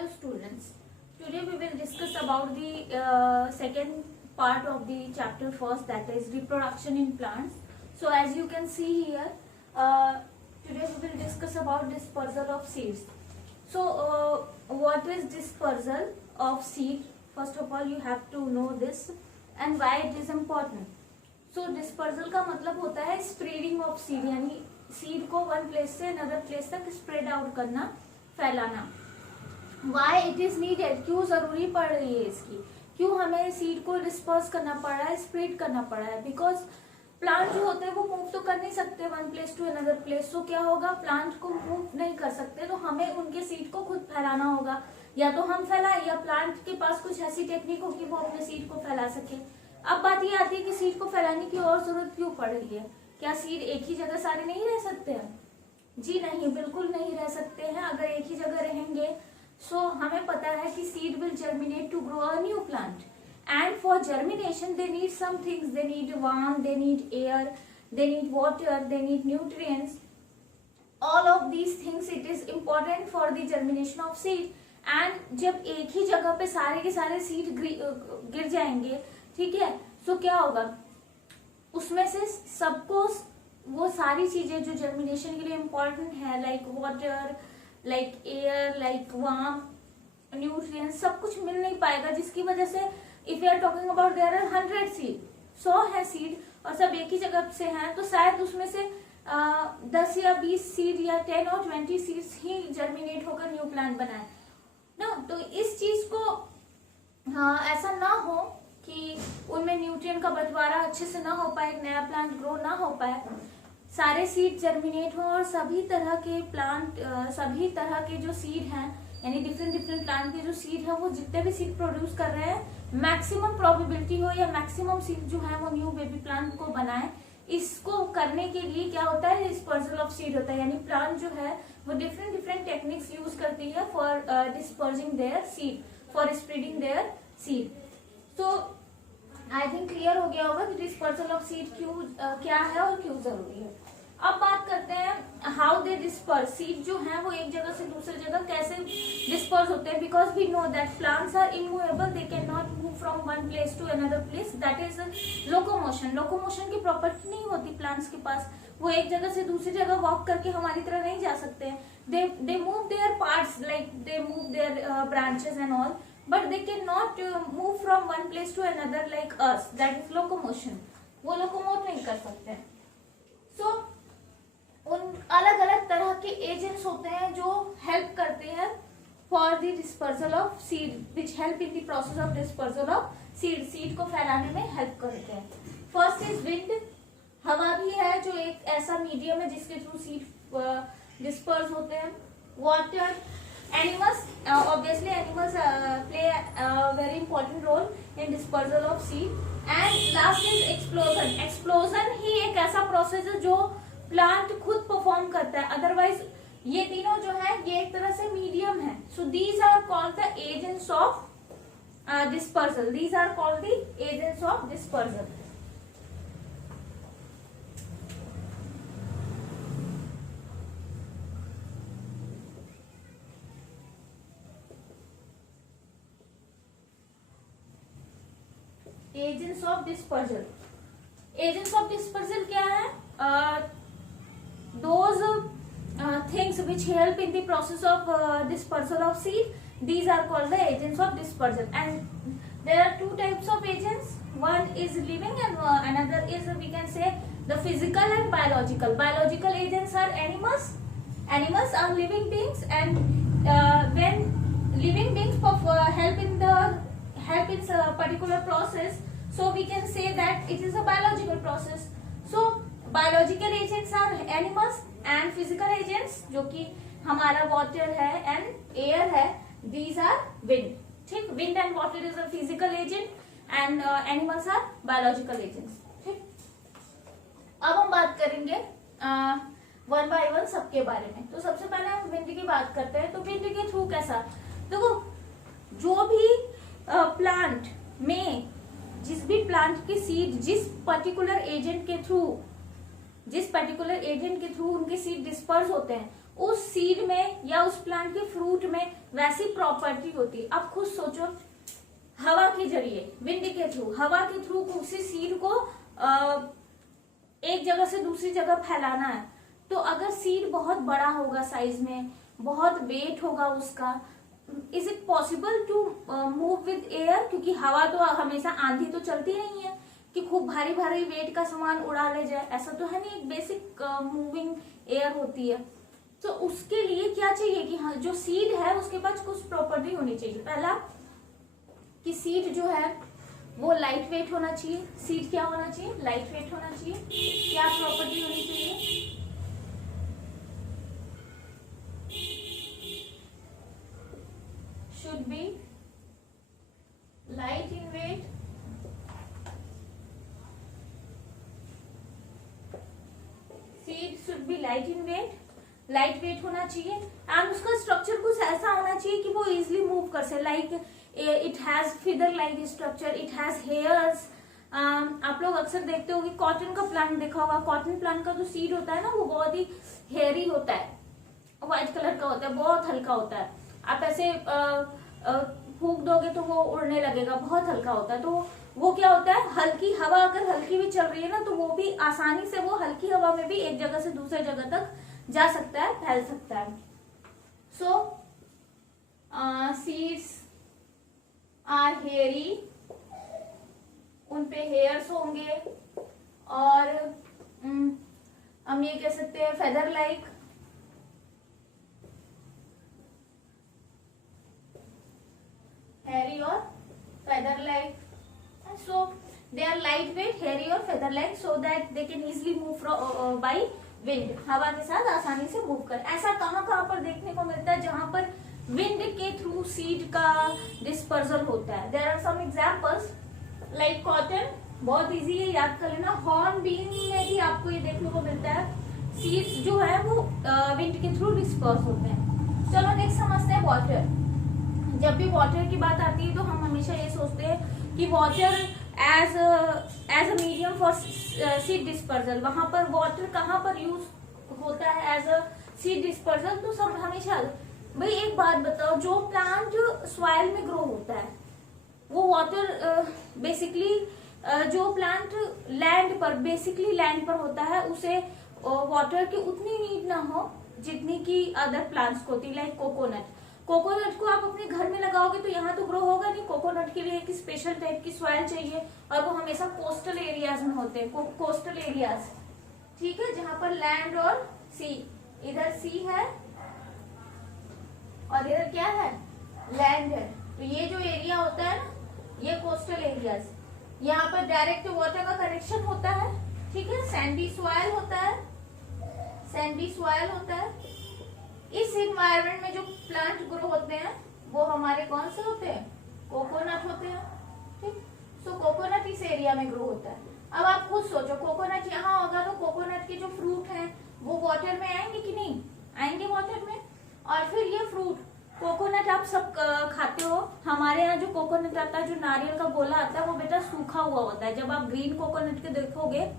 Hello students, today we will discuss about the second part of the chapter first, that is reproduction in plants. So as you can see here, today we will discuss about dispersal of seeds. So what is dispersal of seed? First of all you have to know this and why it is important. So dispersal का मतलब होता है spreading of seed, यानी seed को one place से another place तक spread out करना, फैलाना. Why it is needed, क्यों जरूरी पड़ रही है इसकी, क्यों हमें सीड को डिस्पर्स करना पड़ रहा है, स्प्रेड करना पड़ रहा है. बिकॉज प्लांट जो होते हैं वो मूव तो कर नहीं सकते one place to another place. तो क्या होगा, प्लांट को मूव नहीं कर सकते तो हमें उनके सीड को खुद फैलाना होगा. या तो हम फैलाएं या प्लांट के पास कुछ ऐसी टेक्निक होगी वो अपने सीड को फैला सके. अब बात ये आती है कि सीड को फैलाने की और जरूरत क्यों पड़ रही है. क्या सीड एक ही जगह सारे नहीं रह सकते हैं? जी नहीं, बिल्कुल नहीं रह सकते हैं. अगर एक ही जगह रहेंगे सो हमें पता है कि seed will germinate to grow a new plant, and for germination they need some things. They need warm, they need air, they need water, they need nutrients. All of these things it is important for the germination of seed. And जब एक ही जगह पे सारे के सारे seed गिर जाएंगे, ठीक है, सो क्या होगा, उसमें से सबको वो सारी चीजें जो जर्मिनेशन के लिए इम्पोर्टेंट है, like water, like air, like warm, nutrients, सब कुछ मिल नहीं पाएगा. जिसकी वजह से if you are talking about there are 100 seed, 100 है सीड और सब एक ही जगह से हैं, तो शायद उसमें से 10 या 20 सीड या 10 और 20 सीड्स ही जर्मिनेट होकर न्यू प्लांट बनाए ना. तो इस चीज को ऐसा ना हो कि उनमें न्यूट्रिएंट का बंटवारा अच्छे से ना हो पाए, नया प्लांट ग्रो ना हो पाए, सारे सीड जर्मिनेट हो और सभी तरह के प्लांट, सभी तरह के जो सीड हैं, यानी डिफरेंट डिफरेंट प्लांट के जो सीड है, वो जितने भी सीड प्रोड्यूस कर रहे हैं, मैक्सिमम प्रोबेबिलिटी हो या मैक्सिमम सीड जो है वो न्यू बेबी प्लांट को बनाए. इसको करने के लिए क्या होता है, डिस्पर्सल ऑफ सीड होता है. यानी प्लांट जो है वो डिफरेंट डिफरेंट टेक्निक्स यूज करती है for dispersing there seed, for spreading there seed. तो आई थिंक क्लियर हो गया होगा कि डिस्पर्सल ऑफ सीड क्यों क्या है और क्यों जरूरी है. अब बात करते हैं हाउ दे डिस्पर्स. सीड जो है वो एक जगह से दूसरी जगह कैसे डिस्पर्स होते हैं. Because we know that plants are immovable, they can not move from one place to another place. That is locomotion. Locomotion की प्रॉपर्टी नहीं होती प्लांट्स के पास. वो एक जगह से दूसरी जगह वॉक करके हमारी तरह नहीं जा सकते हैं. They move their parts, like they move their branches and all, but they cannot move from one place to another like us. That is locomotion. वो लोकोमोट नहीं कर सकते. So उन अलग अलग तरह के एजेंट्स होते हैं जो हेल्प करते हैं for the dispersal of seed, which help in the process of dispersal of seed. Seed को फैलाने में हेल्प करते हैं. First is wind. हवा भी है जो एक ऐसा मीडियम है जिसके थ्रू सीड डिस्पर्स होते हैं. Water, animals, obviously animals play a very important role in dispersal of seed. And last is explosion. explosion ही एक ऐसा प्रोसेस है जो प्लांट खुद परफॉर्म करता है. अदरवाइज ये तीनों जो है ये एक तरह से मीडियम है. So these are called the agents of dispersal. These are called the agents of dispersal. Agents of dispersal. Agents of dispersal क्या है? Those things which help in the process of dispersal of seed, these are called the agents of dispersal. And there are two types of agents. One is living and another is we can say the physical and biological. Biological agents are animals. Animals are living beings, and when living beings help in a particular process, so we can say that it is a biological process. So biological agents are animals, and physical agents जो कि हमारा water है and air है, these are wind. ठीक, wind and water is a physical agent and animals are biological agents. ठीक, अब हम बात करेंगे वन बाय वन सबके बारे में. तो सबसे पहले हम विंड की बात करते हैं. तो विंड के थ्रू कैसा, देखो जो भी प्लांट में, जिस भी प्लांट की सीड जिस पर्टिकुलर एजेंट के थ्रू उनके सीड डिस्पर्स होते हैं, उस सीड में या उस प्लांट के फ्रूट में वैसी प्रॉपर्टी होती है। अब खुद सोचो, हवा के जरिए, विंड के थ्रू, हवा के थ्रू उसी सीड को एक जगह से दूसरी जगह फैलाना है। तो अगर सीड बहुत बड़ा होगा साइज में, बहुत वेट होगा उसका, is it possible to move with air? क्योंकि हवा तो हमेशा, आंधी तो चलती नहीं है कि खूब भारी भारी वेट का सामान उड़ा ले जाए, ऐसा तो है नहीं। एक बेसिक मूविंग एयर होती है। तो उसके लिए क्या चाहिए कि हाँ, जो सीड है उसके पास कुछ प्रॉपर्टी होनी चाहिए। पहला कि सीड जो है वो लाइट वेट होना चाहिए। सीड क्या होना चाहिए? लाइट वेट होना चाहिए। क्या प्रॉपर्टी होनी चाहिए? Should be light in weight, seed should be light in weight, light weight होना चाहिए। एंड उसका स्ट्रक्चर कुछ ऐसा होना चाहिए कि वो इजिली मूव कर सके। Like it has feather like structure, it has hairs. आप लोग अक्सर देखते हो कि कॉटन का प्लांट देखा होगा। कॉटन प्लांट का जो सीड होता है ना, वो बहुत ही हेयरी होता है, व्हाइट कलर का होता है, बहुत हल्का होता है। आप ऐसे फूंक दोगे तो वो उड़ने लगेगा, बहुत हल्का होता है। तो वो क्या होता है, हल्की हवा अगर हल्की भी चल रही है ना, तो वो भी आसानी से, वो हल्की हवा में भी एक जगह से दूसरे जगह तक जा सकता है, फैल सकता है। सो सीड्स आर हेयरी, उन पे हेयर्स होंगे, और हम ये कह सकते हैं feather like, hairy or feather like. So they are lightweight, hairy or feather like, so that they can easily move by wind. हवा के साथ आसानी से मूव कर। ऐसा कहाँ कहाँ पर देखने को मिलता है जहां पर विंड के थ्रू सीड का डिस्पर्सल होता है? There are some examples like cotton, बहुत इजी है, याद कर लेना। हॉर्न बीन में भी आपको ये देखने को मिलता है, सीड्स जो है वो विंड के थ्रू डिस्पर्स होते हैं। चलो नेक्स्ट समझते हैं वाटर। जब भी वाटर की बात आती है तो हम हमेशा ये सोचते हैं कि water as a medium for seed dispersal. वहां पर वाटर कहाँ पर यूज होता है एज अ सीड डिस्पर्सल? तो सब हमेशा, भाई एक बात बताओ, जो प्लांट सॉइल में ग्रो होता है वो वाटर बेसिकली, जो प्लांट लैंड पर, बेसिकली लैंड पर होता है, उसे वाटर की उतनी नीड ना हो जितनी की अदर प्लांट्स को होती। लाइक कोकोनट, कोकोनट को आप अपने घर में लगाओगे तो यहाँ तो ग्रो होगा नहीं। कोकोनट के लिए एक स्पेशल टाइप की सॉइल चाहिए, और वो हमेशा कोस्टल एरियाज में होते हैं। कोस्टल एरियाज, ठीक है, जहां पर लैंड और सी, इधर सी है और इधर क्या है, लैंड है। तो ये जो एरिया होता है ना, ये कोस्टल एरियाज, यहाँ पर डायरेक्ट वाटर का कनेक्शन होता है, ठीक है। सैंडी सॉइल होता है, सैंडी सॉइल होता है। इस इन्वायरमेंट में जो प्लांट ग्रो होते हैं वो हमारे कौन से होते हैं? कोकोनट होते हैं, ठीक। सो कोकोनट इस एरिया में ग्रो होता है। अब आप खुद सोचो, कोकोनट यहाँ होगा तो कोकोनट के जो फ्रूट हैं वो वाटर में आएंगे कि नहीं आएंगे? वाटर में। और फिर ये फ्रूट, कोकोनट आप सब खाते हो। हमारे यहाँ जो कोकोनट आता है, जो नारियल का गोला आता है, वो बेटा सूखा हुआ होता है। जब आप ग्रीन कोकोनट के देखोगे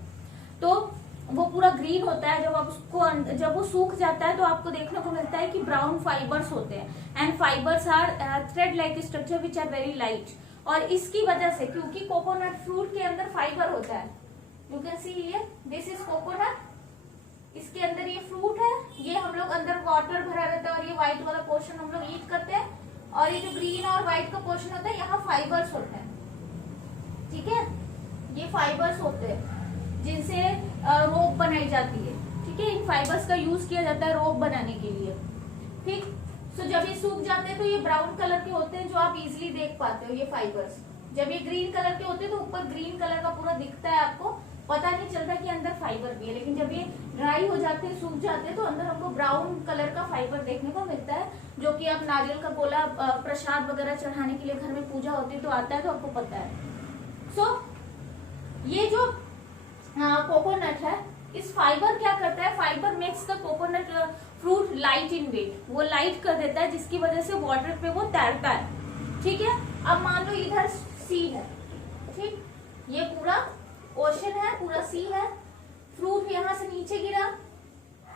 तो वो पूरा ग्रीन होता है। जब आप उसको, जब वो सूख जाता है तो आपको देखने को मिलता है कि ब्राउन फाइबर्स होते हैं। And fibres are thread like structure which are very light. और इसकी वजह से, क्योंकि कोकोनट फ्रूट के अंदर फाइबर होता है, you can see here, this is coconut, इसके अंदर ये फ्रूट है, ये हम लोग अंदर वाटर भरा रहता है, और ये व्हाइट वाला पोर्शन हम लोग ईट करते हैं, और ये जो ग्रीन और व्हाइट का पोर्शन होता है, यहाँ फाइबर्स होते हैं, ठीक है। ये फाइबर्स होते हैं जिनसे रोप बनाई जाती है, ठीक है। इन फाइबर्स का यूज किया जाता है रोप बनाने के लिए, ठीक। सो जब ये सूख जाते हैं तो ये ब्राउन कलर के होते हैं, जो आप इजिली देख पाते हो, ये फाइबर्स। जब ये ग्रीन कलर के होते हैं तो ऊपर ग्रीन कलर का पूरा दिखता है, आपको पता नहीं चलता कि अंदर फाइबर भी है। लेकिन जब ये ड्राई हो जाते हैं, सूख जाते हैं, तो अंदर हमको ब्राउन कलर का फाइबर देखने को मिलता है, जो कि आप नारियल का गोला प्रसाद वगैरह चढ़ाने के लिए घर में पूजा होती है तो आता है, तो आपको पता है। सो ये जो कोकोनट है, इस फाइबर क्या करता है, fibre makes the coconut fruit light in weight. वो लाइट कर देता है, जिसकी वजह से वाटर पे वो तैरता है, ठीक है। अब मान लो इधर सी है, ठीक, ये पूरा ओशन है, पूरा सी है, फ्रूट यहाँ से नीचे गिरा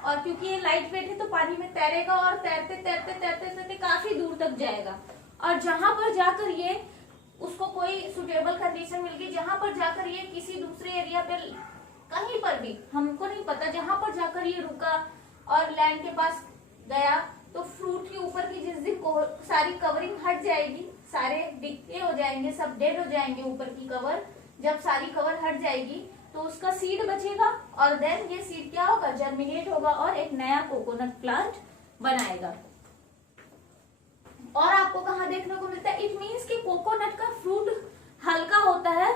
और क्योंकि ये लाइट वेट है तो पानी में तैरेगा और तैरते तैरते तैरते तैरते काफी दूर तक जाएगा। और जहां पर जाकर ये उसको कोई सुटेबल कंडीशन मिल गई, जहां पर जाकर ये किसी दूसरे एरिया पे कहीं पर भी हमको नहीं पता, जहां पर जाकर ये रुका और लैंड के पास गया तो फ्रूट के ऊपर की जिस दिन सारी कवरिंग हट जाएगी, सारे डिक्के हो जाएंगे, सब डेड हो जाएंगे ऊपर की कवर। जब सारी कवर हट जाएगी तो उसका सीड बचेगा और देन ये सीड क्या होगा, जर्मिनेट होगा और एक नया कोकोनट प्लांट बनाएगा। और आपको कहाँ देखने को मिलता है, इट मीन्स कि कोकोनट का फ्रूट हल्का होता है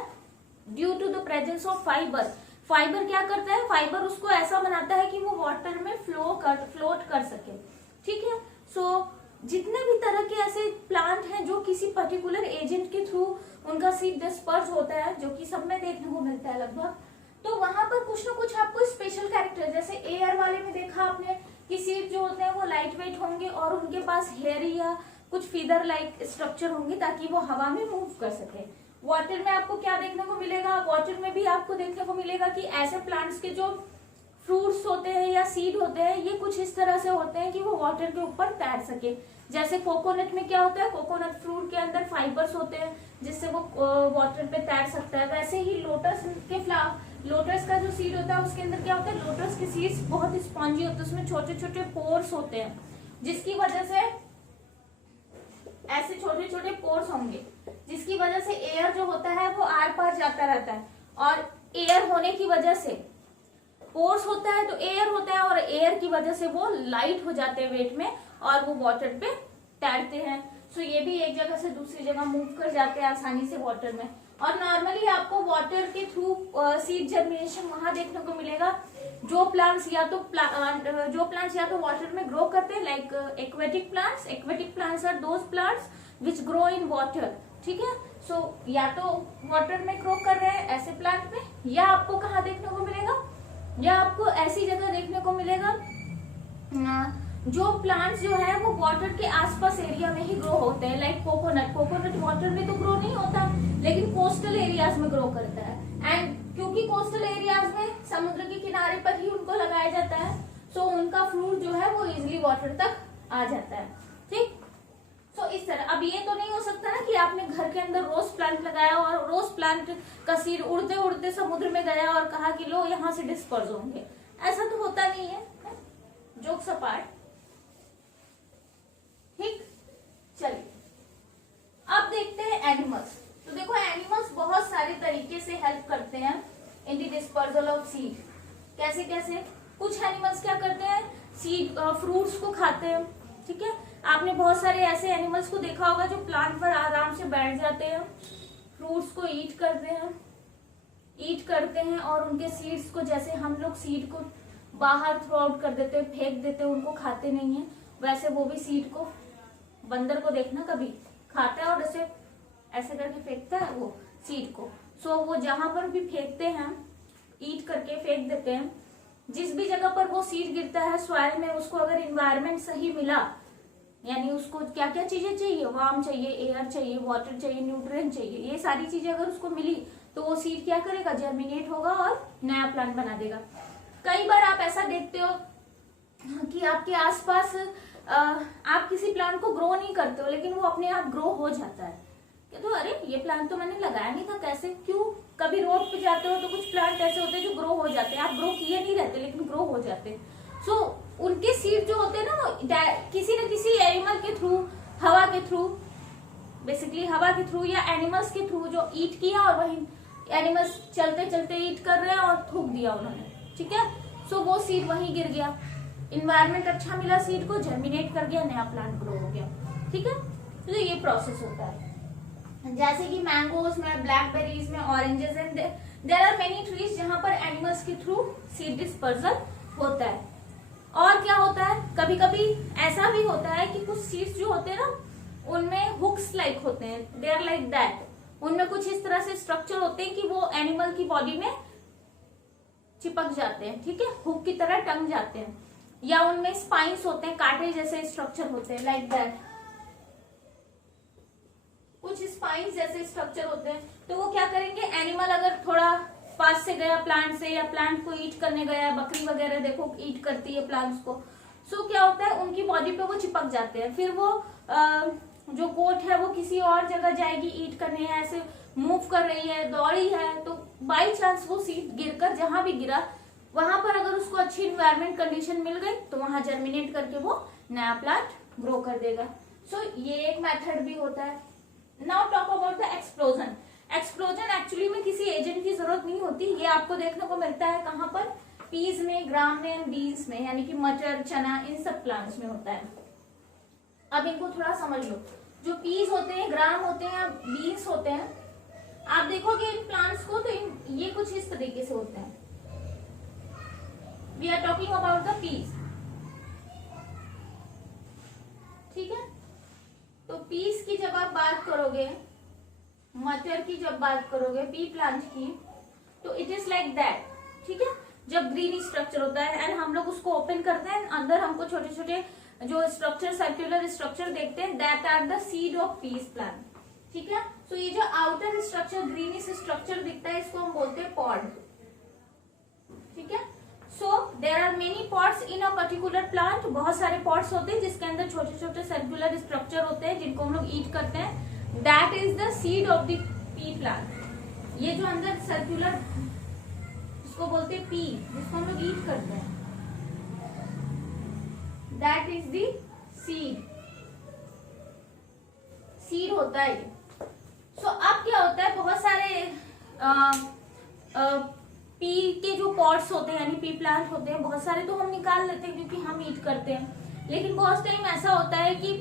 due to the presence of fibre. Fibre क्या करता है, फाइबर उसको ऐसा बनाता है कि वो वाटर में फ्लोट कर सके। ठीक है, सो जितने भी तरह के ऐसे प्लांट हैं जो किसी पर्टिकुलर एजेंट के थ्रू उनका सीड डिस्पर्स होता है, जो कि सब में देखने को मिलता है लगभग, तो वहां पर कुछ ना कुछ आपको स्पेशल कैरेक्टर, जैसे एयर वाले में देखा आपने कि सीड जो होते हैं वो लाइट वेट होंगे और उनके पास हेयर या कुछ फीदर लाइक स्ट्रक्चर होंगे ताकि वो हवा में मूव कर सके। वाटर में आपको क्या देखने को मिलेगा, वाटर में भी आपको देखने को मिलेगा कि ऐसे प्लांट्स के जो फ्रूट्स होते हैं या सीड होते हैं ये कुछ इस तरह से होते हैं कि वो वाटर के ऊपर तैर सके। जैसे कोकोनट में क्या होता है, कोकोनट फ्रूट के अंदर फाइबर्स होते हैं जिससे वो वाटर पे तैर सकता है। वैसे ही लोटस का जो सीड होता है उसके अंदर क्या होता है, लोटस के सीड्स बहुत स्पॉन्जी होते हैं, उसमें छोटे छोटे पोर्स होते हैं जिसकी वजह से ऐसे छोटे छोटे पोर्स होंगे जिसकी वजह से एयर जो होता है वो आर पार जाता रहता है। और एयर होने की वजह से पोर्स होता है तो एयर होता है और एयर की वजह से वो लाइट हो जाते हैं वेट में और वो वाटर पे तैरते हैं। सो ये भी एक जगह से दूसरी जगह मूव कर जाते हैं आसानी से वाटर में। और नॉर्मली आपको वाटर के थ्रू सीड जर्मिनेशन वहां देखने को मिलेगा जो प्लांट्स या तो वाटर में ग्रो करते हैं, like aquatic plants are those plants which grow in water. ठीक है, सो या तो वाटर में ग्रो कर रहे हैं ऐसे प्लांट में, या आपको कहाँ देखने को मिलेगा, या आपको ऐसी जगह देखने को मिलेगा जो प्लांट्स जो है वो वाटर के आसपास एरिया में ही ग्रो होते हैं, लाइक कोकोनट वाटर में तो ग्रो नहीं होता लेकिन कोस्टल एरियाज में ग्रो करता है। एंड क्योंकि कोस्टल एरियाज में समुद्र के किनारे पर ही उनको लगाया जाता है सो उनका फ्रूट जो है वो इजिली वाटर तक आ जाता है। ठीक, सो इस तरह। अब ये तो नहीं हो सकता ना कि आपने घर के अंदर रोज प्लांट लगाया और रोज प्लांट का सीड उड़ते उड़ते समुद्र में गया और कहा कि लो यहाँ से डिस्पर्स होंगे, ऐसा तो होता नहीं है। Jokes apart. ठीक, चलिए अब देखते हैं एनिमल्स। तो देखो एनिमल्स बहुत सारे तरीके से हेल्प करते हैं in the dispersal of seed. कैसे कैसे, कुछ एनिमल्स क्या करते हैं, सीड फ्रूट्स को खाते हैं। ठीक है, आपने बहुत सारे ऐसे एनिमल्स को देखा होगा जो प्लांट पर आराम से बैठ जाते हैं, फ्रूट्स को ईट करते हैं और उनके सीड्स को, जैसे हम लोग सीड को बाहर थ्रो आउट कर देते हैं, फेंक देते हैं, उनको खाते नहीं है, वैसे वो भी सीड को, बंदर को देखना कभी खाता है और ऐसे करके फेंकता है वो सीड को। सो वो जहां पर भी फेंकते हैं, ईट करके फेंक देते हैं, जिस भी जगह पर वो सीड गिरता है सॉइल में, उसको अगर इन्वायरमेंट सही मिला, यानी उसको क्या क्या चीजें चाहिए, वार्म चाहिए, एयर चाहिए, वाटर चाहिए, न्यूट्रिएंट चाहिए, ये सारी चीजें अगर उसको मिली तो वो सीड क्या करेगा, जर्मिनेट होगा और नया प्लांट बना देगा। कई बार आप ऐसा देखते हो कि आपके आसपास आप किसी प्लांट को ग्रो नहीं करते हो लेकिन वो अपने आप ग्रो हो जाता है। तो अरे ये प्लांट तो मैंने लगाया नहीं था, कैसे, क्यों? कभी रोड पे जाते हो तो कुछ प्लांट ऐसे होते हैं जो ग्रो हो जाते हैं, आप ग्रो किए नहीं रहते लेकिन ग्रो हो जाते हैं। सो उनके सीड जो होते हैं ना वो किसी न किसी एनिमल के थ्रू, हवा के थ्रू, बेसिकली हवा के थ्रू या एनिमल्स के थ्रू जो ईट किया और वही एनिमल्स चलते चलते ईट कर रहे हैं और थूक दिया उन्होंने। ठीक है, सो वो सीड वहीं गिर गया, इन्वायरमेंट अच्छा मिला, सीड को जर्मिनेट कर गया, नया प्लांट ग्रो हो गया। ठीक है, तो ये प्रोसेस होता है। जैसे कि मैंगोज में, ब्लैकबेरीज में, oranges and there are many trees जहां पर एनिमल्स के थ्रू सीड डिस्पर्सल होता है। और क्या होता है, कभी कभी ऐसा भी होता है कि कुछ सीड्स जो होते हैं ना उनमें हुक्स लाइक होते हैं, दे आर लाइक दैट, उनमें कुछ इस तरह से स्ट्रक्चर होते हैं कि वो एनिमल की बॉडी में चिपक जाते हैं। ठीक है, हुक की तरह टंग जाते हैं, या उनमें स्पाइन्स होते हैं, कांटे जैसे स्ट्रक्चर होते हैं, लाइक दैट, कुछ स्पाइन्स जैसे स्ट्रक्चर होते हैं। तो वो क्या करेंगे, एनिमल अगर थोड़ा पास से गया प्लांट से, या प्लांट को ईट करने गया, बकरी वगैरह देखो ईट करती है प्लांट्स को। सो क्या होता है, उनकी बॉडी पे वो चिपक जाते हैं, फिर वो जो कोट है वो किसी और जगह जाएगी ईट करने, है ऐसे मूव कर रही है, दौड़ी है, तो बाई चांस वो सीड गिरकर जहां भी गिरा वहां पर अगर उसको अच्छी इन्वायरमेंट कंडीशन मिल गई तो वहां जर्मिनेट करके वो नया प्लांट ग्रो कर देगा। सो ये एक मेथड भी होता है। Now talk about the explosion. Explosion actually में किसी एजेंट की जरूरत नहीं होती, ये आपको देखने को मिलता है कहाँ पर, पीज में, ग्राम में, बीन्स में, यानी कि मटर, चना, इन सब प्लांट्स में होता है। अब इनको थोड़ा समझ लो, जो पीज होते हैं, ग्राम होते हैं, बीन्स होते हैं, आप देखोगे इन प्लांट्स को तो ये कुछ इस तरीके से होते हैं। We are talking about the peas, ठीक है। तो पीस की जब आप बात करोगे, मटर की जब बात करोगे, पी प्लांट की, तो इट इज लाइक दैट, ठीक है। जब ग्रीन स्ट्रक्चर होता है एंड हम लोग उसको ओपन करते हैं, अंदर हमको छोटे छोटे जो स्ट्रक्चर, सर्कुलर स्ट्रक्चर देखते हैं, that are the seed of peas plant, ठीक है। सो ये जो आउटर स्ट्रक्चर, ग्रीनिश स्ट्रक्चर दिखता है, इसको हम बोलते हैं पॉड, ठीक है। So there are many pods in a particular plant, बहुत सारे पॉड्स होते हैं जिसके अंदर छोटे छोटे सर्कुलर स्ट्रक्चर होते हैं जिनको हम लोग ईट करते हैं, that is the seed of the P plant. ये जो अंदर सर्कुलर, इसको बोलते हैं पी, जिसको हम लोग ईट करते हैं, that is the seed, seed होता है ये। सो अब क्या होता है, बहुत सारे पी के जो पॉट्स होते हैं, यानी पी प्लांट होते हैं, बहुत सारे तो हम निकाल लेते हैं क्योंकि हम ईट करते हैं, लेकिन बहुत टाइम ऐसा होता है कि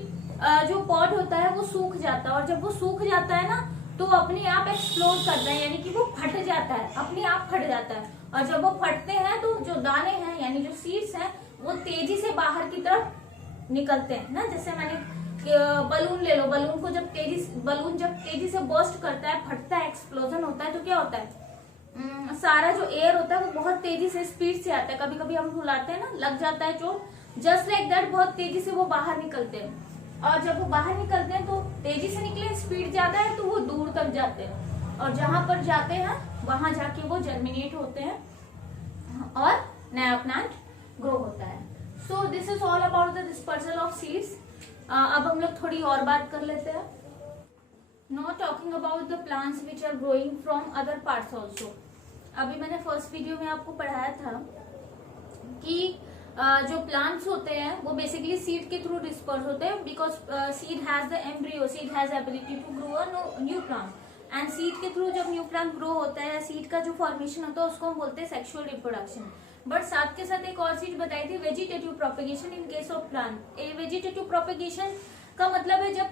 जो पॉट होता है वो सूख जाता है, और जब वो सूख जाता है ना तो वो अपने आप एक्सप्लोड करता है, यानी कि वो फट जाता है, अपने आप फट जाता है। और जब वो फटते हैं तो जो दाने हैं, यानी जो सीड्स हैं, वो तेजी से बाहर की तरफ निकलते हैं ना। जैसे मैंने बलून ले लो, बलून को जब तेजी से बर्स्ट करता है, फटता है, एक्सप्लोजन होता है, तो क्या होता है, सारा जो एयर होता है वो बहुत तेजी से, स्पीड से आता है। कभी कभी हम फुलाते हैं ना, लग जाता है चोट, जस्ट लाइक दैट बहुत तेजी से वो बाहर निकलते हैं। और जब वो बाहर निकलते हैं तो तेजी से निकले, स्पीड ज्यादा है तो वो दूर तक जाते हैं, और जहां पर जाते हैं वहां जाके वो जर्मिनेट होते हैं और नया प्लांट ग्रो होता है। So this is all about the dispersal of seeds. अब हम लोग थोड़ी और बात कर लेते हैं। Not talking about the plants which are growing from other parts also. अभी मैंने फर्स्ट वीडियो में आपको पढ़ाया था कि जो प्लांट्स होते हैं वो बेसिकली सीड के थ्रू डिस्पर्स होते हैं, because seed has the embryo, seed has ability to grow a new plant, and seed के थ्रू जब न्यू प्लांट ग्रो होता है, सीड का जो फॉर्मेशन होता है उसको हम बोलते हैं सेक्सुअल रिप्रोडक्शन। बट साथ के साथ एक और चीज बताई थी, vegetative propagation in case of plant. Vegetative propagation का मतलब है जब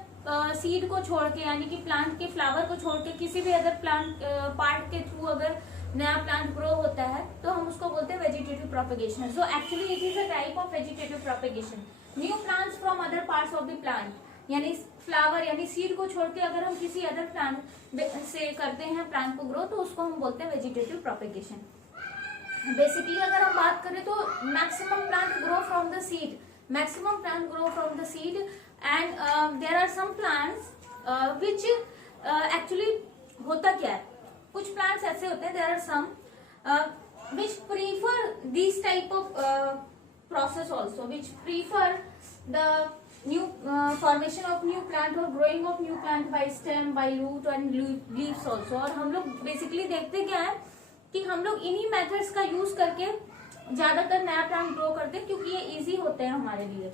सीड को छोड़ के, यानी कि प्लांट के फ्लावर को छोड़ के किसी भी अदर प्लांट पार्ट के थ्रू अगर नया प्लांट ग्रो होता है तो हम उसको बोलते हैं vegetative propagation. So actually it is a type of vegetative propagation. New plants from other parts of the plant, यानी फ्लावर यानी सीड को छोड़ के अगर हम किसी अदर प्लांट से करते हैं प्लांट को ग्रो, तो उसको हम बोलते हैं वेजिटेटिव प्रोपेगेशन। बेसिकली अगर हम बात करें तो maximum plant grow from the seed, maximum plant grow from the seed, and there are some plants which actually होता क्या है, कुछ प्लांट्स ऐसे होते हैं, there are some which prefer this type of process also, which prefer the new formation of new plant or growing of new plant by stem, by root and leaves also। और हम लोग basically देखते क्या है कि हम लोग इन्हीं मेथड्स का यूज करके ज्यादातर नया प्लांट ग्रो करते हैं, क्योंकि ये इजी होते हैं हमारे लिए।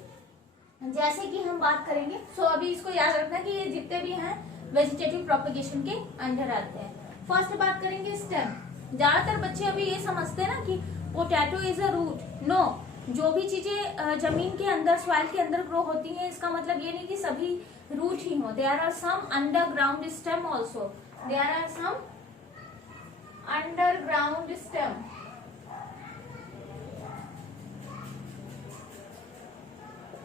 जैसे कि हम बात करेंगे, सो अभी इसको याद रखना कि ये जितने भी हैं वेजिटेटिव प्रोपेगेशन के अंडर आते हैं। फर्स्ट बात करेंगे स्टेम। ज्यादातर बच्चे अभी ये समझते हैं ना कि potato is a root. No, जो भी चीजें जमीन के अंदर, सॉइल के अंदर ग्रो होती हैं, इसका मतलब ये नहीं कि सभी रूट ही हो। There are some underground stem also, there are some underground stem.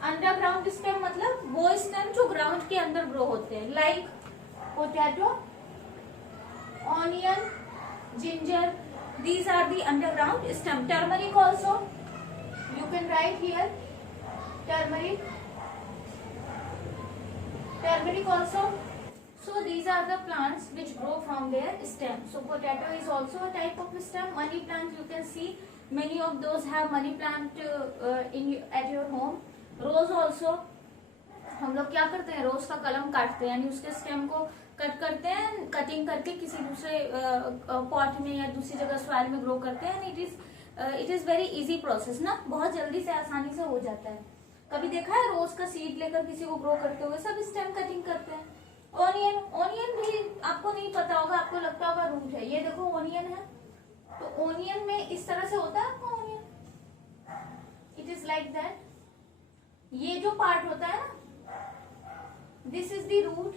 Underground stem मतलब वो स्टेम जो ग्राउंड के अंदर ग्रो होते हैं, like potato, onion, ginger, these are the underground stem. Turmeric also, you can write here, turmeric also। So these are the plants which grow from their stem. So potato is also a type of stem. Money plant, you can see many of those have money plant at your home. Rose also, हम लोग क्या करते हैं, रोज का कलम काटते हैं, यानी उसके स्टेम को कट करते हैं, कटिंग करके किसी दूसरे पॉट में या दूसरी जगह सॉइल में ग्रो करते हैं. It is very easy process ना, बहुत जल्दी से आसानी से हो जाता है. कभी देखा है रोज का सीड लेकर किसी को ग्रो करते हुए? सब स्टेम कटिंग करते हैं. ओनियन भी आपको नहीं पता होगा, आपको लगता होगा रूट है. ये देखो ओनियन है, तो ओनियन में इस तरह से होता है आपका onion. It is like that. ये जो पार्ट होता है ना, दिस इज द रूट,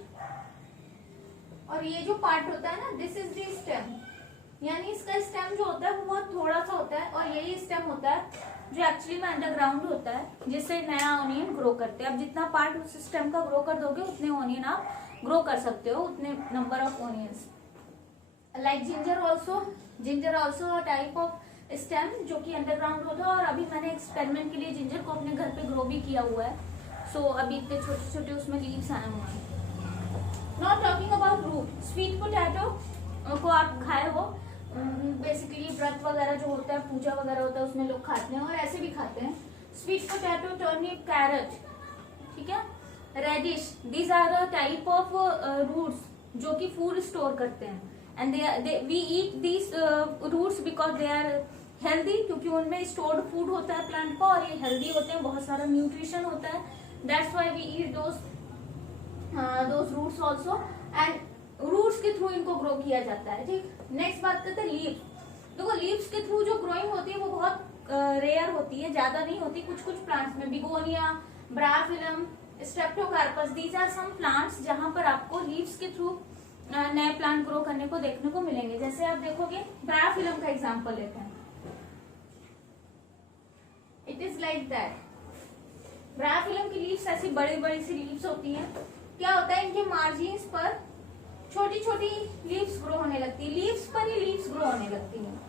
और ये जो पार्ट होता है ना, दिस इज द स्टेम. यानी इसका स्टेम जो होता है वो बहुत थोड़ा सा होता है, और यही स्टेम होता है जो एक्चुअली में अंडरग्राउंड होता है, जिससे नया ऑनियन ग्रो करते हैं. अब जितना पार्ट उस स्टेम का ग्रो कर दोगे उतने ऑनियन आप ग्रो कर सकते हो, उतने number of onions. Like ginger also type of stem जो कि अंडरग्राउंड होता है. और अभी मैंने एक्सपेरिमेंट के लिए जिंजर को अपने घर पे ग्रो भी किया हुआ है. सो अभी इतने छोटे छोटे उसमें लीव्स आए हुए हैं. Not talking about root. Sweet potato को आप खाए हो, बेसिकली व्रत वगैरह जो होता है, पूजा वगैरह होता है, उसमें लोग खाते हैं और ऐसे भी खाते हैं. स्वीट पोटैटो, टर्निप, कैरेट, ठीक है, radish, these are a type of roots जो कि फूड स्टोर करते हैं. And we eat these roots because they are healthy, क्योंकि उनमें स्टोर्ड फूड होता है प्लांट का, और ये हेल्दी होते हैं, बहुत सारा न्यूट्रिशन होता है. That's why we eat those roots also. And roots के थ्रू इनको ग्रो किया जाता है. ठीक, नेक्स्ट बात करते हैं लीव्स. देखो लीव्स के थ्रू जो ग्रोइंग होती है वो बहुत रेयर होती है, ज्यादा नहीं होती. कुछ कुछ प्लांट्स में, begonia, bryophyllum, streptocarpus, these are some plants जहां पर आपको लीव्स के थ्रू नए प्लांट ग्रो करने को देखने को मिलेंगे. जैसे आप देखोगे, ब्रायोफिलम का एग्जांपल लेते हैं. It is like that. Bryophyllum की लीव्स ऐसी बड़ी बड़ी सी लीव्स होती हैं. क्या होता है, इनके मार्जिन्स पर छोटी छोटी लीव्स ग्रो होने लगती है. लीव्स पर ही लीव्स ग्रो होने लगती हैं.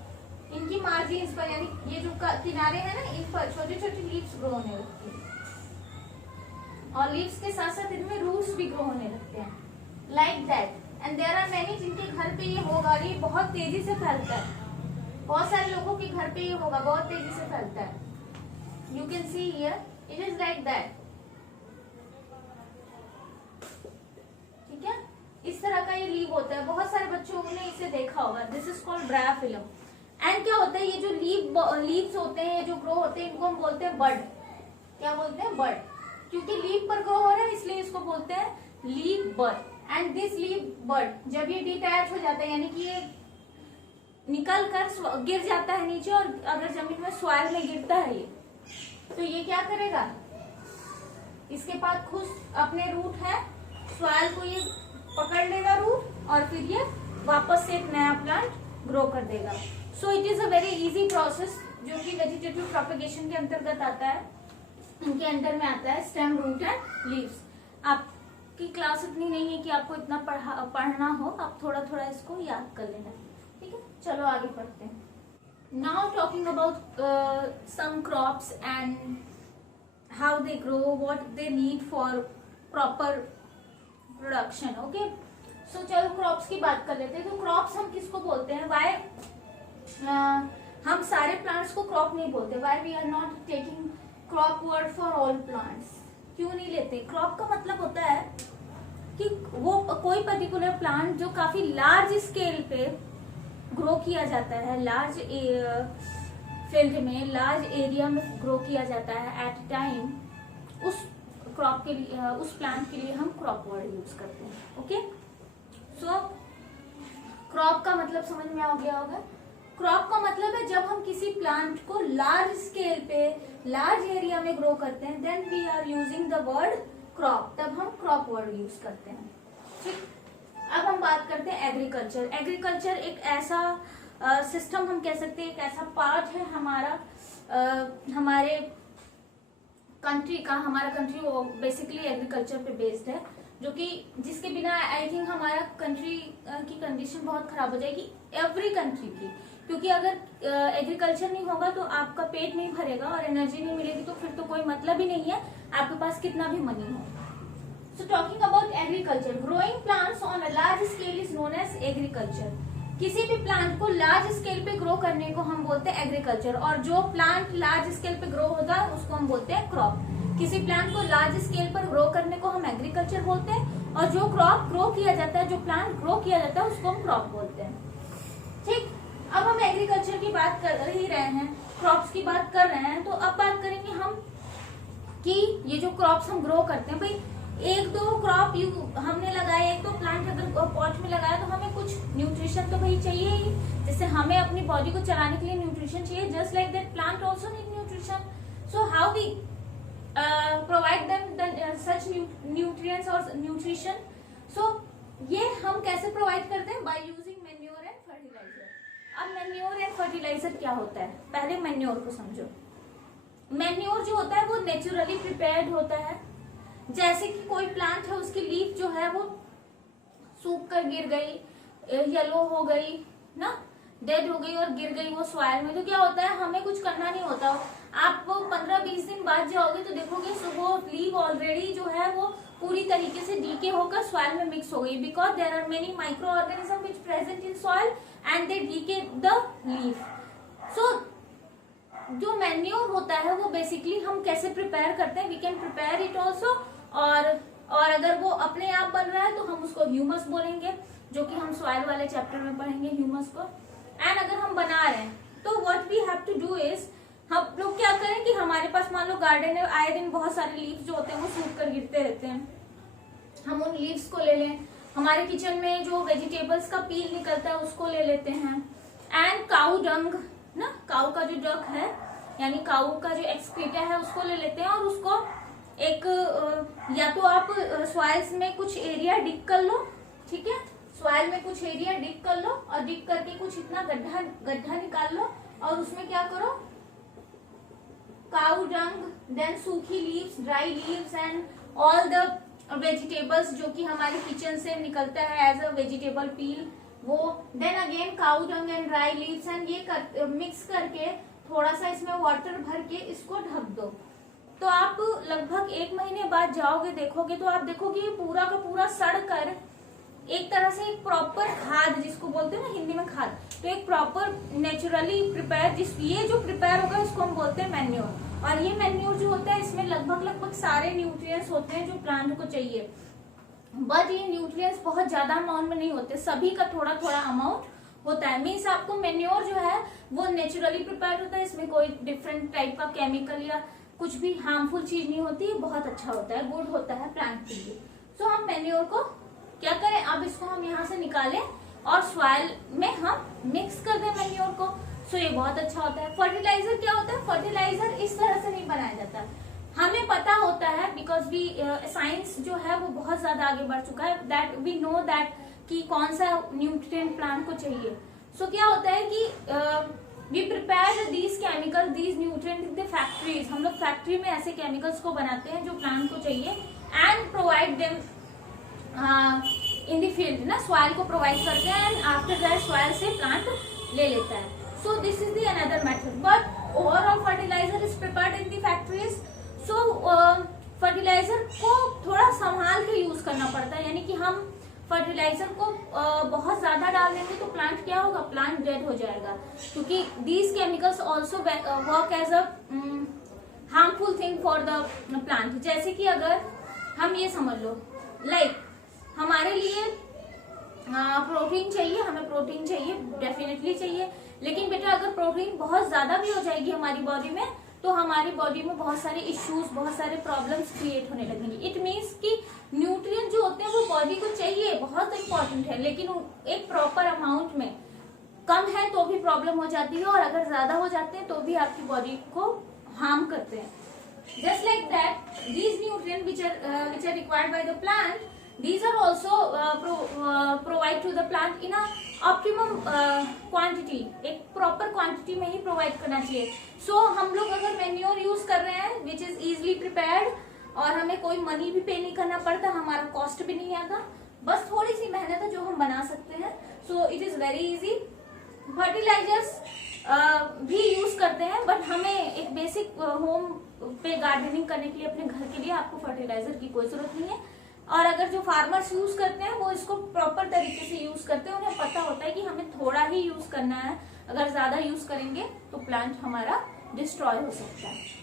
इनकी मार्जिन्स पर, यानी ये जो किनारे हैं ना, इन पर छोटी छोटी लीव्स ग्रो होने लगती है. और लीव्स के साथ साथ इनमें रूट्स भी ग्रो होने लगते हैं. Like that. And there are many जिनके घर पे ये होगा, और ये बहुत तेजी से फैलता है. बहुत सारे लोगों के घर पे ये होगा, बहुत तेजी से फैलता है. You can see here, it is like that. ठीक है, इस तरह का ये लीव होता है. बहुत सारे बच्चों ने इसे देखा होगा. This is called bryophyllum. And क्या होता है, ये जो लीव्स होते हैं, जो ग्रो होते हैं, इनको हम बोलते हैं बड. क्या बोलते हैं? बड. क्योंकि लीव पर ग्रो हो रहा है, इसलिए इसको बोलते हैं leaf bud. And this leaf bud जब ये डिटैच हो जाता है, यानी कि ये निकल कर गिर जाता है नीचे, और अगर जमीन में सॉइल में गिरता है ये, तो ये क्या करेगा, इसके पास खुद अपने रूट है, सॉइल को ये पकड़ लेगा रूट, और फिर ये वापस से एक नया प्लांट ग्रो कर देगा. सो it is a very easy process जो कि वेजिटेटिव प्रोपेगेशन के अंतर्गत आता है. इनके अंदर में आता है स्टेम, रूट एंड लीव्स. आपकी क्लास इतनी नहीं है कि आपको इतना पढ़ना हो, आप थोड़ा थोड़ा इसको याद कर लेना. ठीक है, चलो आगे पढ़ते हैं. Now talking about some crops and how they grow, what they need for proper production. Okay, so चलो क्रॉप्स की बात कर लेते हैं. तो क्रॉप्स हम किसको बोलते हैं? वाई हम सारे प्लांट्स को क्रॉप नहीं बोलते. Why we are not taking crop word for all plants. क्यों नहीं लेते? क्रॉप का मतलब होता है कि वो कोई पर्टिकुलर प्लांट जो काफी लार्ज स्केल पे ग्रो किया जाता है, लार्ज फील्ड में, लार्ज एरिया में ग्रो किया जाता है एट टाइम, उस क्रॉप के लिए, उस प्लांट के लिए हम क्रॉप वर्ड यूज करते हैं. ओके, सो क्रॉप का मतलब समझ में आ गया होगा. क्रॉप का मतलब है जब हम किसी प्लांट को लार्ज स्केल पे, लार्ज एरिया में ग्रो करते हैं, then we are using the word crop. तब हम क्रॉप वर्ड यूज करते हैं. ठीक, अब हम बात करते हैं एग्रीकल्चर. एग्रीकल्चर एक ऐसा सिस्टम हम कह सकते हैं, एक ऐसा पार्ट है हमारा, हमारे कंट्री का. हमारा कंट्री बेसिकली एग्रीकल्चर पे बेस्ड है, जो कि जिसके बिना आई थिंक हमारा कंट्री की कंडीशन बहुत खराब हो जाएगी, एवरी कंट्री की. क्योंकि अगर एग्रीकल्चर नहीं होगा तो आपका पेट नहीं भरेगा, और एनर्जी नहीं मिलेगी तो फिर तो कोई मतलब ही नहीं है आपके पास कितना भी मनी हो. So talking about agriculture, growing plants agriculture. किसी भी प्लांट को लार्ज स्केल पे ग्रो करने को हम बोलते हैं एग्रीकल्चर, और जो प्लांट लार्ज स्केल पे ग्रो होता है उसको हम बोलते हैं क्रॉप। किसी प्लांट को लार्ज स्केल पर ग्रो करने को हम एग्रीकल्चर बोलते हैं, और जो क्रॉप ग्रो किया जाता है, जो प्लांट ग्रो किया जाता है उसको हम क्रॉप बोलते हैं। ठीक, अब हम एग्रीकल्चर की बात कर ही रहे हैं, क्रॉप्स की बात कर रहे हैं, तो अब बात करेंगे हम कि ये जो क्रॉप्स हम ग्रो करते हैं, भाई एक दो क्रॉप हमने लगाया, एक दो प्लांट अगर पॉट में लगाया तो हमें कुछ न्यूट्रिशन तो भाई चाहिए ही, जैसे हमें अपनी बॉडी को चलाने के लिए न्यूट्रिशन चाहिए, just like that plant also need nutrition. So how we provide them such nutrients और न्यूट्रिशन। सो ये हम कैसे प्रोवाइड करते हैं? By using manure and fertiliser. अब मैन्योर एंड फर्टिलाइजर क्या होता है, पहले मैन्योर को समझो। मैन्योर जो होता है वो नेचुरली प्रिपेयर्ड होता है, जैसे कि कोई प्लांट है उसकी लीफ जो है वो सूख कर गिर गई, येलो हो गई ना, डेड हो गई और गिर गई वो सॉइल में, तो क्या होता है, हमें कुछ करना नहीं होता। आप 15-20 दिन बाद जाओगे तो देखोगे वो लीफ ऑलरेडी जो है वो पूरी तरीके से डीके होकर सॉइल में मिक्स हो गई, because there are many micro organism which present in soil and they decay the leaf. So जो मैन्योर होता है वो बेसिकली हम कैसे प्रिपेयर करते हैं, we can prepare it also, और अगर वो अपने आप बन रहा है तो हम उसको ह्यूमस बोलेंगे, जो कि हम सॉइल वाले चैप्टर में पढ़ेंगे ह्यूमस को। एंड अगर हम बना रहे हैं तो what we have to do is, हम लोग क्या करें कि हमारे पास मान लो गार्डन में आए दिन बहुत सारे लीव्स जो होते हैं वो सूख कर गिरते रहते हैं, हम उन लीव्स को ले लें, हमारे किचन में जो वेजिटेबल्स का पील निकलता है उसको ले लेते हैं, एंड काऊ डंग ना, काऊ का जो डक है यानी काऊ का जो एक्सक्रीटा है उसको ले लेते हैं, और उसको एक या तो आप सॉइल्स में कुछ एरिया डिग कर लो, ठीक है, सॉइल में कुछ एरिया डिग कर लो, और डिग करके कुछ इतना गड्ढा निकाल लो, और उसमें क्या करो, काऊ डंग, देन सूखी leaves, dry leaves and all the vegetables जो कि हमारे किचन से निकलता है एज अ वेजिटेबल पील, वो, then again cow dung and dry leaves, and ये मिक्स करके थोड़ा सा इसमें वाटर भर के इसको ढक दो। तो आप लगभग 1 महीने बाद जाओगे देखोगे तो आप देखोगे ये पूरा का पूरा सड़ कर एक तरह से एक प्रॉपर खाद, जिसको बोलते हैं ना हिंदी में खाद, तो एक प्रॉपर नेचुरली प्रिपेयर, ये जो प्रिपेयर होगा इसको हम बोलते हैं मैन्योर। और ये मैन्योर जो होता है इसमें लगभग सारे न्यूट्रिएंट्स होते हैं जो प्लांट को चाहिए, बट ये न्यूट्रिएंट्स बहुत ज्यादा अमाउंट में नहीं होते, सभी का थोड़ा थोड़ा अमाउंट होता है। मीन्स आपको मैन्योर जो है वो नेचुरली प्रिपेयर होता है, इसमें कोई डिफरेंट टाइप का केमिकल या कुछ भी हार्मफुल चीज नहीं होती है, बहुत अच्छा होता है, गुड होता है प्लांट के लिए। सो हम मैन्योर को क्या करें, अब इसको हम यहाँ से निकालें और सॉइल में हम मिक्स कर दें मैन्योर को। सो ये बहुत अच्छा होता है। फर्टिलाइजर क्या होता है, फर्टिलाइजर इस तरह से नहीं बनाया जाता, हमें पता होता है बिकॉज वी साइंस जो है वो बहुत ज्यादा आगे बढ़ चुका है, दैट वी नो दैट कि कौन सा न्यूट्रिएंट प्लांट को चाहिए। सो क्या होता है कि we prepare these chemical, these nutrient in the factories, हम लोग फैक्ट्री में ऐसे केमिकल्स को बनाते हैं जो प्लांट को चाहिए, and provide them in the field ना, सॉइल को प्रोवाइड करते हैं, एंड आफ्टर दैट सॉइल से प्लांट ले लेता है। So this is the another method, but overall fertiliser is prepared in the factories. So fertiliser को थोड़ा संभाल के यूज करना पड़ता है, यानी कि हम फर्टिलाइजर को बहुत ज्यादा डाल देंगे तो प्लांट क्या होगा, प्लांट डेड हो जाएगा, क्योंकि these chemicals also work as a harmful thing for the plant. जैसे कि अगर हम ये समझ लो, लाइक हमारे लिए प्रोटीन चाहिए, हमें प्रोटीन चाहिए, डेफिनेटली चाहिए, लेकिन बेटा अगर प्रोटीन बहुत ज्यादा भी हो जाएगी हमारी बॉडी में तो हमारी बॉडी में बहुत सारे इश्यूज, बहुत सारे प्रॉब्लम्स क्रिएट होने लगेंगे। इट मीन्स कि न्यूट्रिएंट जो होते हैं वो बॉडी को चाहिए, बहुत इंपॉर्टेंट है, लेकिन एक प्रॉपर अमाउंट में, कम है तो भी प्रॉब्लम हो जाती है, और अगर ज्यादा हो जाते हैं तो भी आपकी बॉडी को हार्म करते हैं। Just like that these nutrient which are required by the plant, these are also provide to the plant in a optimum quantity, एक proper quantity में ही provide करना चाहिए। So हम लोग अगर manure यूज कर रहे हैं which is easily prepared, और हमें कोई मनी भी पे नहीं करना पड़ता, हमारा कॉस्ट भी नहीं आता, बस थोड़ी सी मेहनत है जो हम बना सकते हैं। So it is very easy. Fertilisers भी यूज करते हैं, बट हमें एक बेसिक होम पे गार्डनिंग करने के लिए, अपने घर के लिए आपको फर्टिलाइजर की कोई जरूरत नहीं है। और अगर जो फार्मर्स यूज करते हैं वो इसको प्रॉपर तरीके से यूज करते हैं, उन्हें पता होता है कि हमें थोड़ा ही यूज करना है, अगर ज्यादा यूज करेंगे तो प्लांट हमारा डिस्ट्रॉय हो सकता है।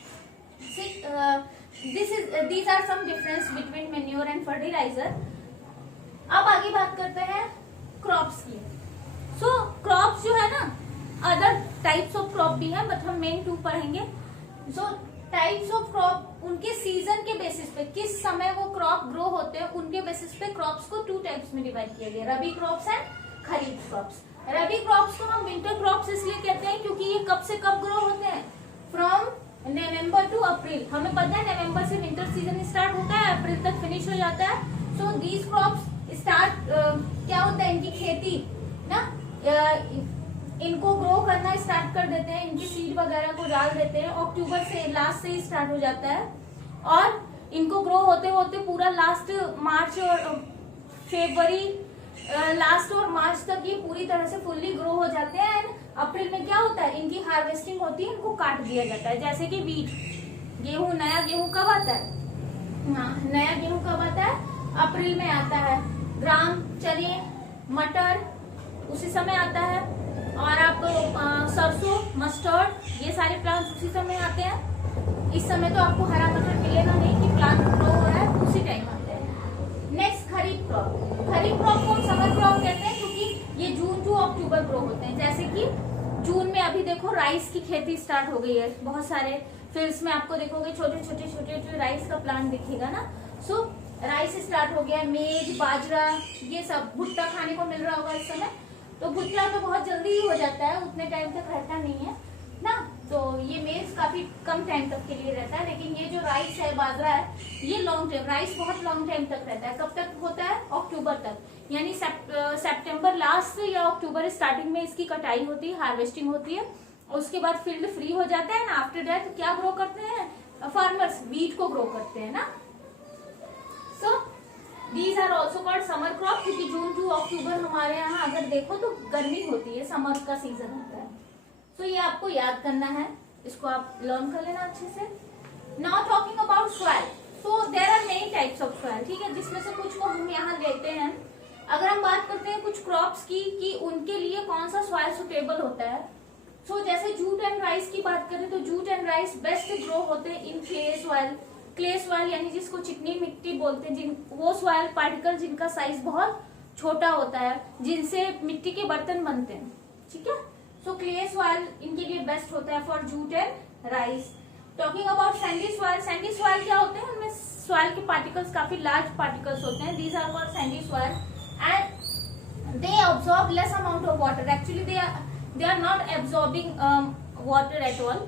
these are some difference between manure and fertilizer। अब आगे बात करते हैं क्रॉप्स की। सो क्रॉप्स जो है ना, अदर टाइप्स ऑफ क्रॉप भी है, बट हम मेन 2 पढ़ेंगे। सो टाइप्स ऑफ क्रॉप उनके सीजन के बेसिस पे, किस समय वो क्रॉप ग्रो होते हैं उनके बेसिस पे क्रॉप्स को 2 टाइप्स में डिवाइड किया गया, rabi crops and kharif crops. Rabi crops को हम विंटर क्रॉप्स इसलिए कहते हैं क्योंकि ये कब से कब ग्रो होते हैं, फ्रॉम नवंबर टू अप्रैल। हमें पता है नवंबर से विंटर सीजन स्टार्ट होता है, अप्रैल तक फिनिश हो जाता है। सो दीज क्रॉप्स स्टार्ट क्या होता है, इनकी खेती ना इनको ग्रो करना स्टार्ट कर देते हैं, इनकी सीड वगैरह को डाल देते हैं, अक्टूबर से लास्ट से ही स्टार्ट हो जाता है, और इनको ग्रो होते होते पूरा लास्ट मार्च और फरवरी, लास्ट और मार्च तक ये पूरी तरह से फुल्ली ग्रो हो जाते हैं। एंड अप्रैल में क्या होता है, इनकी हार्वेस्टिंग होती है, इनको काट दिया जाता है। जैसे कि वीट, गेहूं, नया गेहूं कब आता है, हाँ नया गेहूं कब आता है, अप्रैल में आता है। ग्राम, चने, मटर उसी समय आता है, और आप सरसों, मस्टर्ड, ये सारे प्लांट्स उसी समय आते हैं। इस समय तो आपको हरा मटर मिलेगा नहीं कि प्लांट ग्रो हो रहा है, उसी टाइम आते हैं। नेक्स्ट खरीफ क्रॉप। खरीफ क्रॉप को हम समर क्रॉप कहते हैं क्योंकि ये जून टू अक्टूबर ग्रो होते हैं। जैसे कि जून में अभी देखो राइस की खेती स्टार्ट हो गई है, बहुत सारे फील्ड्स में आपको देखोगे छोटे छोटे राइस का प्लांट दिखेगा ना। सो राइस स्टार्ट हो गया, मेज, बाजरा, ये सब, भुट्टा खाने को मिल रहा होगा इस समय। तो भुट्टा तो बहुत जल्दी ही हो जाता है, उतने टाइम तक रहता नहीं है ना, तो ये मेज काफी कम टाइम तक के लिए रहता है। लेकिन ये जो राइस है, बाजरा है, ये लॉन्ग टाइम, राइस बहुत लॉन्ग टाइम तक रहता है। कब तक होता है, अक्टूबर तक, यानी सितंबर लास्ट या अक्टूबर स्टार्टिंग में इसकी कटाई होती है, हार्वेस्टिंग होती है, उसके बाद फील्ड फ्री हो जाता है ना। आफ्टर दैट क्या ग्रो करते हैं फार्मर्स, वीट को ग्रो करते हैं ना। So these are also called summer crop, क्योंकि जून टू अक्टूबर हमारे यहाँ अगर देखो तो गर्मी होती है, समर का सीजन होता है। तो ये आपको याद करना है, इसको आप लर्न कर लेना अच्छे से। Now talking about soil, so there are many types of soil, ठीक है, जिसमें से कुछ को हम यहाँ लेते हैं। अगर हम बात करते हैं कुछ क्रॉप्स की कि उनके लिए कौन सा सॉइल सुटेबल होता है, सो जैसे जूट एंड राइस की बात करें तो jute and rice best grow होते हैं इन क्ले सॉइल। क्ले सॉइल यानी जिसको चिकनी मिट्टी बोलते हैं, वो सॉइल पार्टिकल जिनका साइज बहुत छोटा होता है, जिनसे मिट्टी के बर्तन बनते हैं, ठीक है। सो क्ले सॉइल इनके लिए बेस्ट होता है for jute and rice. Talking about Sandy soil, Sandy soil क्या होते हैं, उनमें सॉइल के पार्टिकल्स काफी लार्ज पार्टिकल्स होते हैं, these are called sandy soil and they absorb less amount of water. Actually they are not absorbing water at all,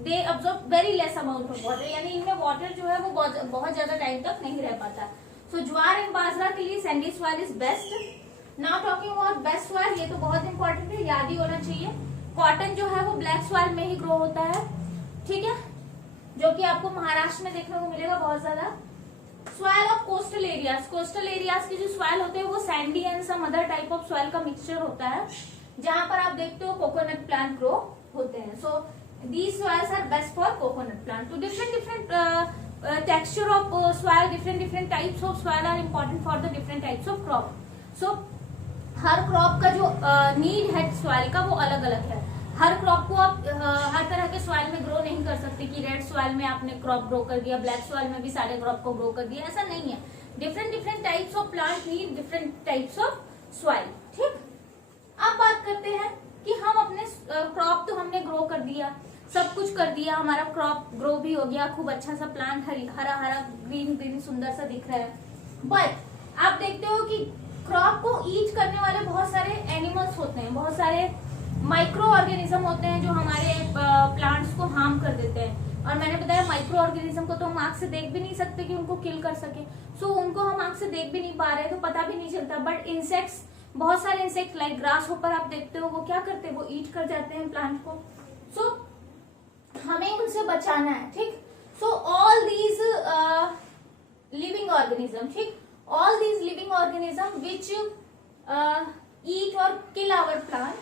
they absorb very less amount of water, यानी इनमें water जो है वो बहुत ज्यादा टाइम तक नहीं रह पाता। सो ज्वार एंड बाजरा के लिए Sandy soil is best. Now talking about best soil, ये तो बहुत इंपॉर्टेंट है, याद ही होना चाहिए। कॉटन जो है वो ब्लैक सॉइल में ही ग्रो होता है, ठीक है, जो कि आपको महाराष्ट्र में देखने को मिलेगा बहुत ज्यादा। Soil of coastal areas, coastal areas के जो सॉइल होते हैं वो sandy and some other type of soil का मिक्सचर होता है, जहां पर आप देखते हो कोकोनट प्लांट ग्रो होते हैं। So these soils are best for coconut plant. तो different texture of soil, different types of soil are important for the different types of crop. So हर क्रॉप का जो नीड है सॉइल का वो अलग अलग है। हर क्रॉप को आप हर तरह के सॉइल में ग्रो नहीं कर सकते कि रेड सॉइल में आपने क्रॉप ग्रो कर दिया, ब्लैक सॉइल में भी सारे क्रॉप को ग्रो कर दिया, ऐसा नहीं है। Different types of plant need different types of soil, ठीक। अब बात करते हैं कि हम अपने क्रॉप तो हमने ग्रो कर दिया, सब कुछ कर दिया, हमारा क्रॉप ग्रो भी हो गया, खूब अच्छा सा प्लांट हरा हरा ग्रीन सुंदर सा दिख रहा है। बट आप देखते हो कि क्रॉप को ईट करने वाले बहुत सारे एनिमल्स होते हैं, बहुत सारे माइक्रो ऑर्गेनिज्म होते हैं जो हमारे प्लांट्स को हार्म कर देते हैं। और मैंने बताया माइक्रो ऑर्गेनिज्म को तो हम आंख से देख भी नहीं सकते कि उनको किल कर सके। सो उनको हम आंख से देख भी नहीं पा रहे तो पता भी नहीं चलता। बट इंसेक्ट्स, बहुत सारे इंसेक्ट लाइक ग्रास होपर आप देखते हो, वो क्या करते हैं, वो ईट कर जाते हैं प्लांट को। सो हमें उनसे बचाना है, ठीक। So all these living organism, ठीक, all these living organism which eat और किल आवर प्लांट,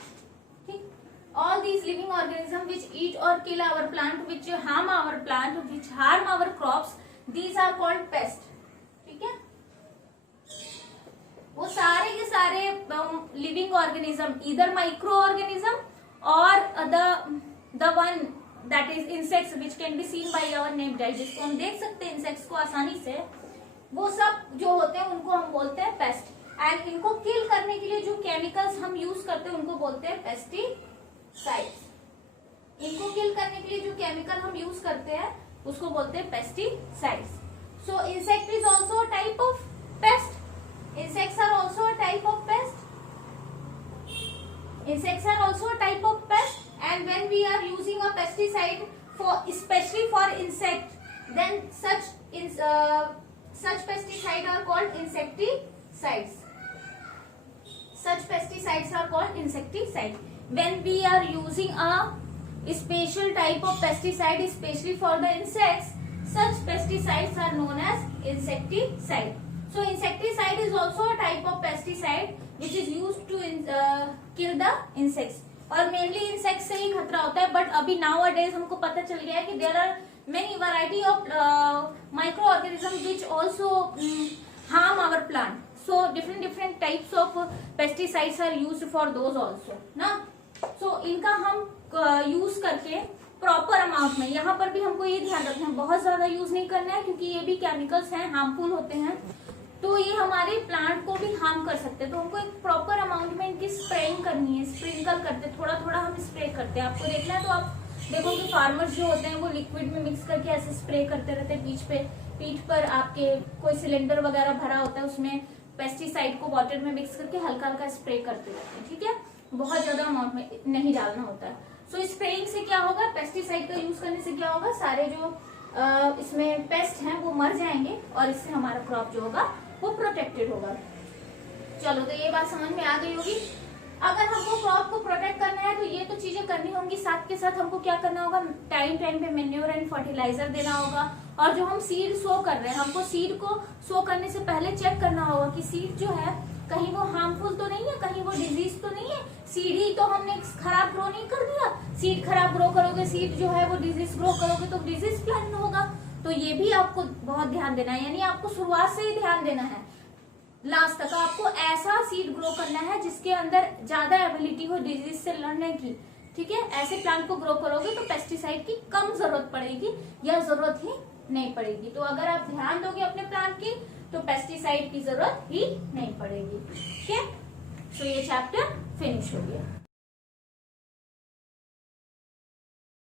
ठीक, all these living organisms which eat or kill our plant, which harm our plant, which harm our crops, these are called pests, ठीक है। सारे living organism, इधर micro organism और the one that is insects which can be seen by our naked eye, जिसको हम देख सकते हैं इंसेक्ट्स को आसानी से, वो सब जो होते हैं उनको हम बोलते हैं पेस्ट। एंड इनको किल करने के लिए जो केमिकल्स हम यूज करते हैं उनको बोलते हैं पेस्टिसाइड्स। इनको किल करने के लिए जो केमिकल हम यूज करते हैं उसको बोलते हैं pesticides. So insect is also a type of pest. Insects are also a type of pest. Insects are also a type of pest, and when we are using a pesticide for especially for insect, then such pesticides are called insecticides. Such pesticides are called insecticides. When we are using a special type of pesticide especially for the insects, such pesticides are known as insecticide. So insecticide is also a type of pesticide which is used to kill the insects. और mainly insect से ही खतरा होता है, but अभी now अ days हमको पता चल गया है कि there are many variety of micro organism which also harm our plant. So different types of pesticides are used for those also ना. सो इनका हम यूज करके प्रॉपर अमाउंट में, यहाँ पर भी हमको ये ध्यान रखना है बहुत ज्यादा यूज नहीं करना है, क्योंकि ये भी केमिकल्स हैं, हार्मफुल होते हैं, तो ये हमारे प्लांट को भी हार्म कर सकते हैं. तो हमको एक प्रॉपर अमाउंट में इनकी स्प्रेइंग करनी है. स्प्रिंकल करते थोड़ा थोड़ा हम स्प्रे करते हैं. आपको देखना है तो आप देखो कि फार्मर्स जो होते हैं वो लिक्विड में मिक्स करके ऐसे स्प्रे करते रहते हैं. पीठ पर आपके कोई सिलेंडर वगैरह भरा होता है, उसमें पेस्टिसाइड को वाटर में मिक्स करके हल्का हल्का स्प्रे करते रहते हैं. ठीक है, बहुत ज्यादा अमाउंट में नहीं डालना होता है. सो स्प्रेइंग से क्या होगा, पेस्टिसाइड का यूज करने से क्या होगा, सारे जो इसमें पेस्ट हैं वो मर जाएंगे और इससे हमारा क्रॉप जो होगा वो प्रोटेक्टेड होगा. चलो, तो ये बात समझ में आ गई होगी. अगर हमको क्रॉप को प्रोटेक्ट करना है तो ये तो चीजें करनी होंगी. साथ के साथ हमको क्या करना होगा, टाइम पे मेन्योर एंड फर्टिलाइजर देना होगा. और जो हम सीड सो कर रहे हैं, हमको सीड को सो करने से पहले चेक करना होगा कि सीड जो है कहीं वो हार्मफुल तो नहीं है, कहीं वो डिजीज तो नहीं है. सीड ही तो हमने खराब ग्रो नहीं कर दिया. सीड खराब ग्रो करोगे, सीड जो है वो डिजीज ग्रो करोगे तो डिजीज प्लांट होगा. तो ये भी आपको बहुत ध्यान देना है. यानी आपको शुरुआत से ही ध्यान देना है, लास्ट तक आपको ऐसा सीड ग्रो करना है जिसके अंदर ज्यादा एबिलिटी हो डिजीज से लड़ने की. ठीक है, ऐसे प्लांट को ग्रो करोगे तो पेस्टिसाइड की कम जरूरत पड़ेगी या जरूरत ही नहीं पड़ेगी. तो अगर आप ध्यान दोगे अपने प्लांट की तो पेस्टिसाइड की जरूरत ही नहीं पड़ेगी. ठीक है, तो ये चैप्टर फिनिश हो गया.